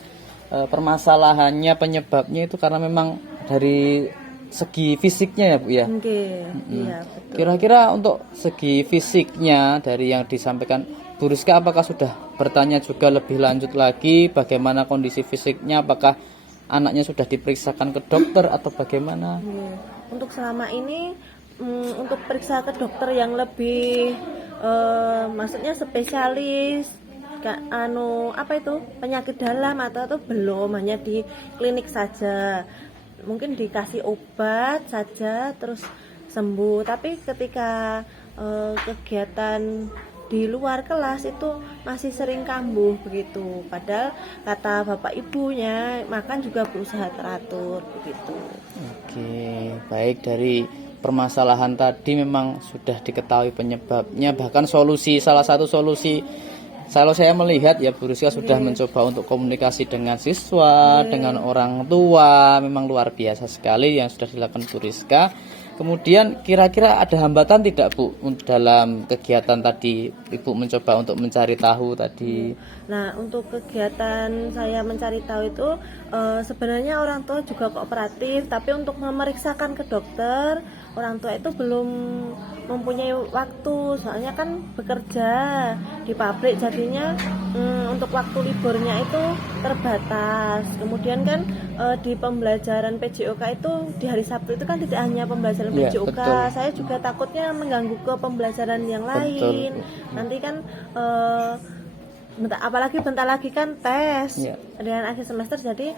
permasalahannya, penyebabnya itu karena memang dari segi fisiknya ya Bu ya. Iya, betul. Kira-kira untuk segi fisiknya dari yang disampaikan Bu Rizka, apakah sudah bertanya juga lebih lanjut lagi bagaimana kondisi fisiknya, apakah anaknya sudah diperiksakan ke dokter atau bagaimana? Untuk selama ini untuk periksa ke dokter yang lebih maksudnya spesialis penyakit dalam atau belum, hanya di klinik saja, mungkin dikasih obat saja terus sembuh. Tapi ketika kegiatan di luar kelas itu masih sering kambuh begitu, padahal kata bapak ibunya makan juga berusaha teratur begitu. Oke, baik, dari permasalahan tadi memang sudah diketahui penyebabnya, bahkan salah satu solusi. Kalau saya melihat ya Bu Rizka sudah mencoba untuk komunikasi dengan siswa, dengan orang tua, memang luar biasa sekali yang sudah dilakukan Bu Rizka. Kemudian kira-kira ada hambatan tidak Bu dalam kegiatan tadi Ibu mencoba untuk mencari tahu tadi? Nah, untuk kegiatan saya mencari tahu itu sebenarnya orang tua juga kooperatif, tapi untuk memeriksakan ke dokter orang tua itu belum mempunyai waktu, soalnya kan bekerja di pabrik, jadinya untuk waktu liburnya itu terbatas. Kemudian kan di pembelajaran PJOK itu di hari Sabtu itu kan tidak hanya pembelajaran Ya, PJOK, betul. saya juga takutnya mengganggu ke pembelajaran yang lain. Nanti kan apalagi bentar lagi kan tes dengan akhir semester, jadi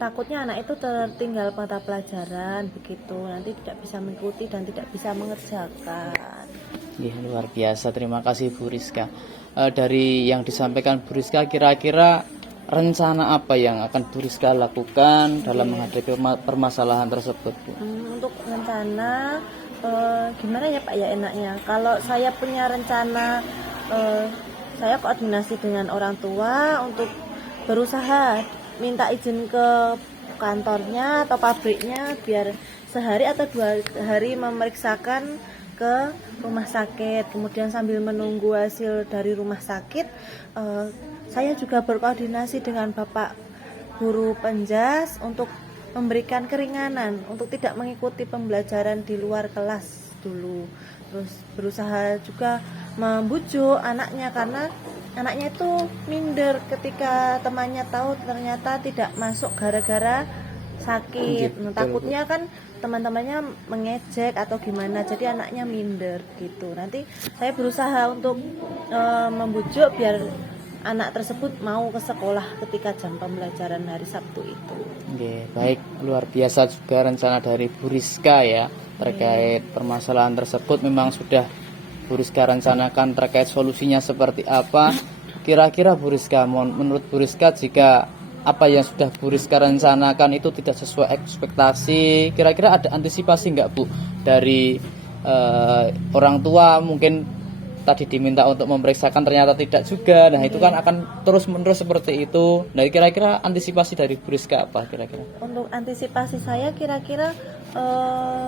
takutnya anak itu tertinggal mata pelajaran begitu, nanti tidak bisa mengikuti dan tidak bisa mengerjakan. Ya, luar biasa, terima kasih Bu Rizka. Dari yang disampaikan Bu Rizka, kira-kira rencana apa yang akan Bu Rizka lakukan dalam menghadapi permasalahan tersebut Bu? Untuk rencana gimana ya Pak ya enaknya, kalau saya punya rencana, saya koordinasi dengan orang tua untuk berusaha minta izin ke kantornya atau pabriknya biar sehari atau 2 hari memeriksakan ke rumah sakit. Kemudian sambil menunggu hasil dari rumah sakit, saya juga berkoordinasi dengan Bapak Guru Penjas untuk memberikan keringanan untuk tidak mengikuti pembelajaran di luar kelas dulu. Terus berusaha juga membujuk anaknya, karena anaknya itu minder ketika temannya tahu ternyata tidak masuk gara-gara sakit. Nah, takutnya kan teman-temannya mengejek atau gimana, jadi anaknya minder gitu. Nanti saya berusaha untuk membujuk biar anak tersebut mau ke sekolah ketika jam pembelajaran hari Sabtu itu. Oke, baik, luar biasa juga rencana dari Bu Rizka ya terkait permasalahan tersebut. Memang sudah Bu Rizka rencanakan terkait solusinya seperti apa. Kira-kira Bu Rizka, menurut Bu Rizka, jika apa yang sudah Bu Rizka rencanakan itu tidak sesuai ekspektasi, kira-kira ada antisipasi nggak Bu dari orang tua? Mungkin tadi diminta untuk memeriksakan ternyata tidak juga, nah itu kan akan terus menerus seperti itu. Nah, kira-kira antisipasi dari Bu Rizka apa kira-kira? Untuk antisipasi saya kira-kira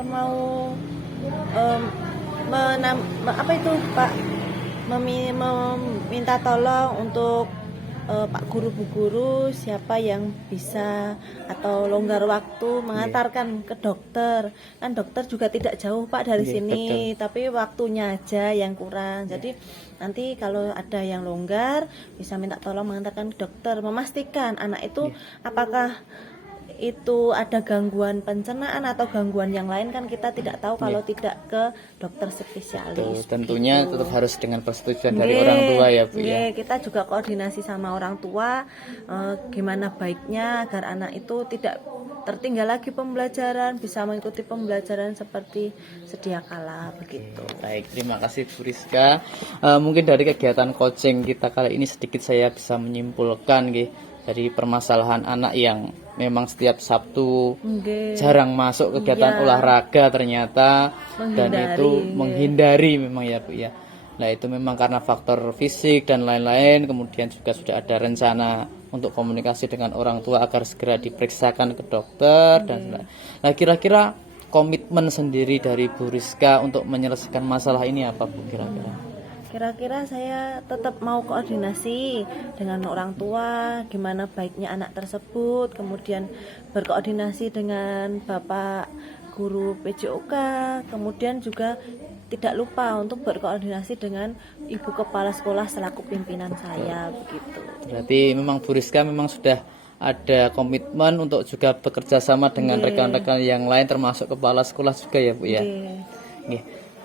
mau Pak, meminta tolong untuk Pak Guru Bu Guru siapa yang bisa atau longgar waktu mengantarkan ke dokter. Kan dokter juga tidak jauh Pak dari sini, tapi waktunya aja yang kurang. Jadi nanti kalau ada yang longgar bisa minta tolong mengantarkan ke dokter, memastikan anak itu apakah itu ada gangguan pencernaan atau gangguan yang lain, kan kita tidak tahu kalau tidak ke dokter spesialis. Tentunya tetap harus dengan persetujuan dari orang tua ya Bu ya. Kita juga koordinasi sama orang tua gimana baiknya agar anak itu tidak tertinggal lagi pembelajaran, bisa mengikuti pembelajaran seperti sedia kala begitu. Baik, terima kasih Bu Rizka. Mungkin dari kegiatan coaching kita kali ini sedikit saya bisa menyimpulkan dari permasalahan anak yang memang setiap Sabtu jarang masuk kegiatan olahraga ternyata, dan itu menghindari memang ya Bu ya. Nah, itu memang karena faktor fisik dan lain-lain. Kemudian juga sudah ada rencana untuk komunikasi dengan orang tua agar segera diperiksakan ke dokter dan nah, kira-kira komitmen sendiri dari Bu Rizka untuk menyelesaikan masalah ini apa Bu kira-kira? Kira-kira saya tetap mau koordinasi dengan orang tua gimana baiknya anak tersebut, kemudian berkoordinasi dengan Bapak Guru PJOK, kemudian juga tidak lupa untuk berkoordinasi dengan Ibu Kepala Sekolah selaku pimpinan saya begitu. Berarti memang Bu Rizka memang sudah ada komitmen untuk juga bekerja sama dengan rekan-rekan yang lain termasuk kepala sekolah juga ya Bu ya.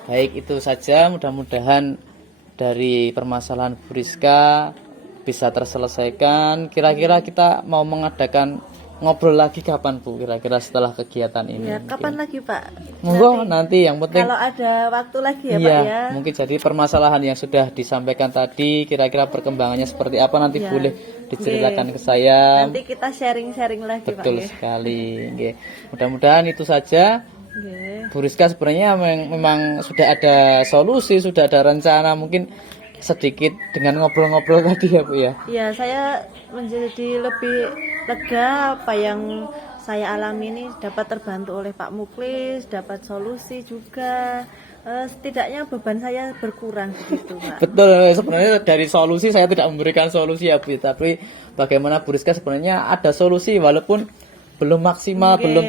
Baik, itu saja, mudah-mudahan dari permasalahan Bu Rizka bisa terselesaikan. Kira-kira kita mau mengadakan ngobrol lagi kapan Bu? Kira-kira setelah kegiatan ini? Ya, kapan lagi Pak? Monggo nanti, yang penting Kalau ada waktu lagi ya iya, Pak ya. mungkin jadi permasalahan yang sudah disampaikan tadi, kira-kira perkembangannya seperti apa nanti Ya. boleh diceritakan ke saya. Nanti kita sharing-sharing lagi Pak Betul ya. sekali. Nggih. Mudah-mudahan itu saja. Nggih. Bu Rizka sebenarnya memang sudah ada solusi, sudah ada rencana, mungkin sedikit dengan ngobrol-ngobrol tadi ya Bu ya. Ya, saya menjadi lebih lega apa yang saya alami ini dapat terbantu oleh Pak Muklis, dapat solusi juga. Setidaknya beban saya berkurang begitu, Pak. Betul, sebenarnya dari solusi saya tidak memberikan solusi ya Bu, tapi bagaimana Bu Rizka sebenarnya ada solusi walaupun belum maksimal, Nggih. belum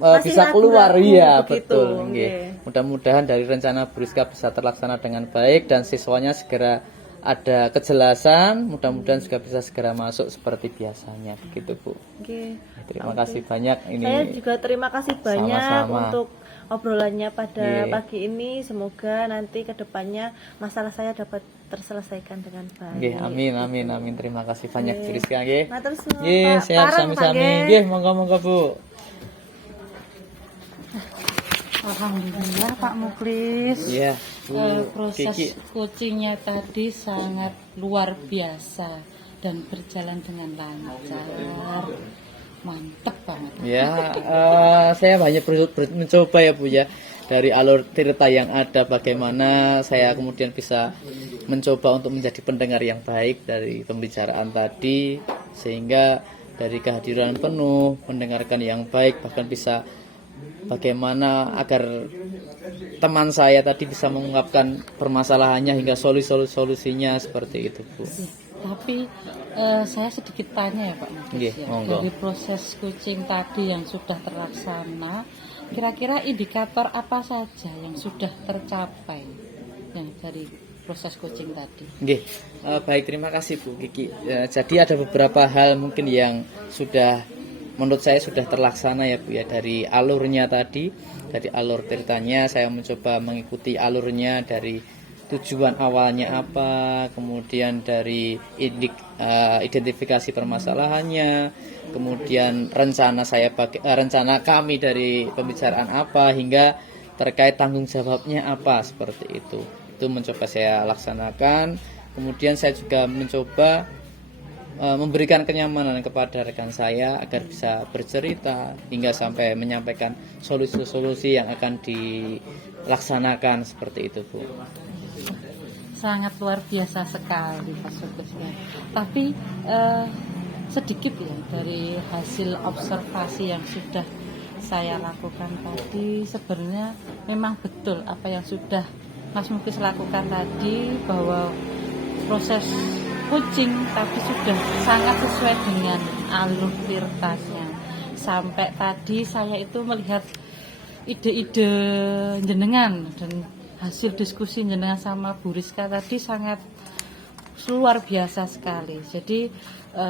Masih bisa keluar. ragu-ragu Iya, begitu, betul. nggih. Nggih. Mudah-mudahan dari rencana Bu Rizka bisa terlaksana dengan baik dan siswanya segera ada kejelasan, mudah-mudahan juga bisa segera masuk seperti biasanya begitu Bu. Oke. Terima kasih banyak ini. Saya juga terima kasih banyak Sama-sama. untuk obrolannya pada Nggih. pagi ini. Semoga nanti ke depannya masalah saya dapat terselesaikan dengan baik. Nggih, amin amin amin. Terima kasih banyak Bu Rizka nggih. Matur suwun, Nggih, Pak. sehat Pareng, Pak, sami-sami. nggih. Nggih, monggo-monggo Bu. Alhamdulillah Pak Muklis. Iya, Proses Kiki. coachingnya tadi sangat luar biasa dan berjalan dengan lancar. Mantep banget. Ya, saya banyak mencoba ya Bu ya, dari alur cerita yang ada bagaimana saya kemudian bisa mencoba untuk menjadi pendengar yang baik dari pembicaraan tadi, sehingga dari kehadiran penuh, mendengarkan yang baik, bahkan bisa bagaimana agar teman saya tadi bisa mengungkapkan permasalahannya hingga solusinya seperti itu Bu. Tapi saya sedikit tanya ya Pak Muklis Nggih, ya. monggo. Dari proses coaching tadi yang sudah terlaksana, kira-kira indikator apa saja yang sudah tercapai yang dari proses coaching tadi? Nggih, baik, terima kasih Bu Kiki. Jadi ada beberapa hal mungkin yang sudah menurut saya sudah terlaksana ya Bu ya, dari alurnya tadi, dari alur ceritanya saya mencoba mengikuti alurnya dari tujuan awalnya apa, kemudian dari identifikasi permasalahannya, kemudian rencana kami dari pembicaraan apa, hingga terkait tanggung jawabnya apa, seperti itu. Itu mencoba saya laksanakan. Kemudian saya juga mencoba memberikan kenyamanan kepada rekan saya agar bisa bercerita hingga sampai menyampaikan solusi-solusi yang akan dilaksanakan, seperti itu Bu. Sangat luar biasa sekali Pak Sukus ya. Tapi sedikit ya dari hasil observasi yang sudah saya lakukan tadi, sebenarnya memang betul apa yang sudah Mas Muklis lakukan tadi, bahwa proses coaching tapi sudah sangat sesuai dengan alur ceritanya. Sampai tadi saya itu melihat ide-ide jenengan dan hasil diskusi jenengan sama Bu Rizka tadi sangat luar biasa sekali. Jadi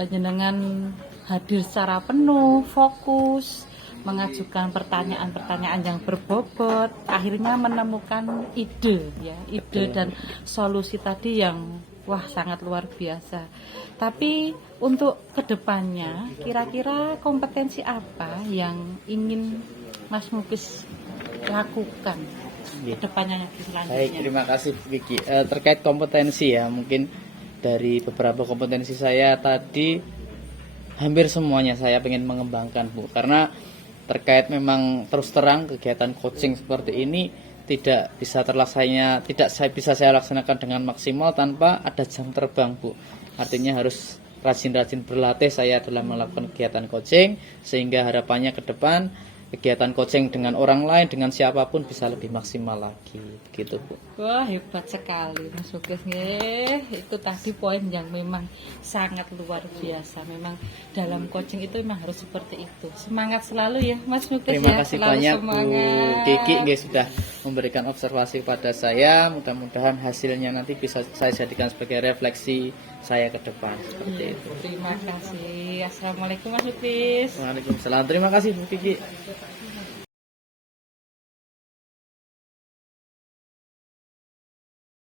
jenengan hadir secara penuh, fokus, mengajukan pertanyaan-pertanyaan yang berbobot, akhirnya menemukan ide ya, ide dan solusi tadi yang wah sangat luar biasa. Tapi untuk kedepannya kira-kira kompetensi apa yang ingin Mas Muklis lakukan kedepannya selanjutnya? Baik, terima kasih Bu Kiki. Terkait kompetensi ya, mungkin dari beberapa kompetensi saya tadi hampir semuanya saya ingin mengembangkan Bu, karena terkait memang terus terang kegiatan coaching seperti ini tidak bisa bisa saya laksanakan dengan maksimal tanpa ada jam terbang Bu. Artinya harus rajin-rajin berlatih saya dalam melakukan kegiatan coaching, sehingga harapannya ke depan kegiatan coaching dengan orang lain, dengan siapapun bisa lebih maksimal lagi, begitu Bu. Wah hebat sekali Mas Muklis. Itu tadi poin yang memang sangat luar biasa. Memang dalam coaching itu memang harus seperti itu. Semangat selalu ya Mas Muklis. Terima ya. kasih Selalu banyak semangat. Bu Kiki sudah memberikan observasi pada saya. Mudah-mudahan hasilnya nanti bisa saya jadikan sebagai refleksi saya ke depan, seperti itu. Terima kasih. Assalamualaikum Mas Muklis. Waalaikumsalam. Terima kasih Bu Kiki.